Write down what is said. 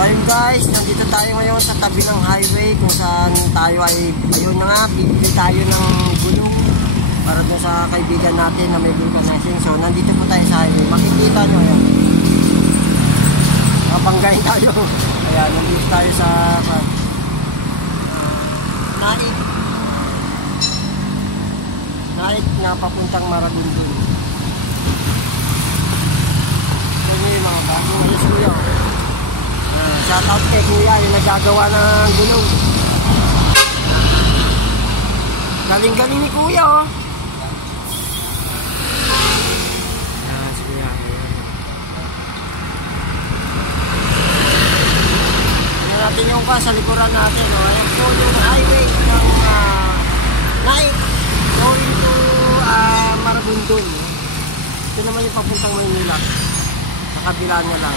ayun guys, nandito tayo ngayon sa tabi ng highway kung saan tayo ay, ayun na nga, bibili tayo ng gulong para doon sa kaibigan natin na may vulcanizing. So nandito po tayo sa highway, makikita nyo yan, nakabanggain tayo. Ayan, nandito tayo sa Naik na papuntang Maragondon. Ito yung mga bagong malis kuya. Shout out kay kuya yung nagagawa ng gulong. Galing-galing ni kuya oh. Si kuya. Tignan natin yung sa likuran natin. Ayan po yung highway ng Naik going to Maragondon. Ito naman yung papuntang Maynila. Sa kabila niya lang.